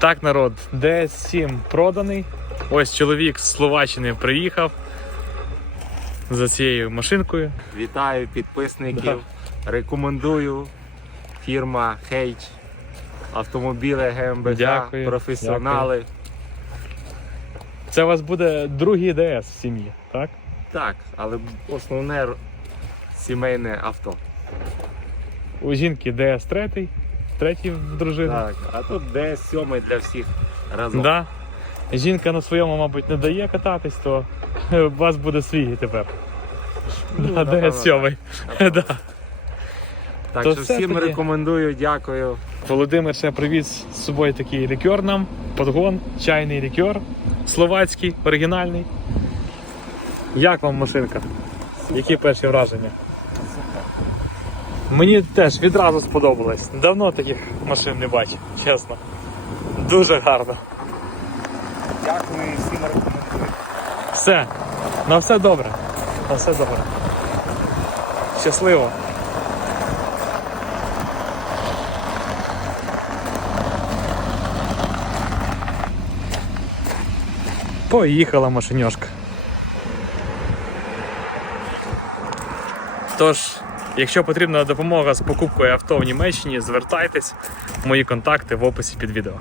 Так, народ, DS7 проданий. Ось чоловік з Словаччини приїхав за цією машинкою. Вітаю підписників. Рекомендую. Фірма Хейч. Автомобілі ГМБХ, Дякую, професіонали. Це у вас буде другий DS в сім'ї, так? Так, але основне сімейне авто. У жінки DS3, третій в дружини. Так, а тут ds 7 для всіх разом. Да. Жінка на своєму, мабуть, не дає кататись, то у вас буде свій тепер. Ну, Да, напевно, DS7. так. Да. Так То що все всім тоді. рекомендую, дякую. Володимир ще привіз з собою такий лікер нам, подгон, чайний лікер, словацький, оригінальний. Як вам машинка? Які перші враження? Мені теж відразу сподобалось. Давно таких машин не бачив, чесно. Дуже гарно. Дякую і всім рекомендую. Все, на все добре. На все добре. Щасливо. Поїхала машиньошка. Тож, якщо потрібна допомога з покупкою авто в Німеччині, звертайтесь. Мої контакти в описі під відео.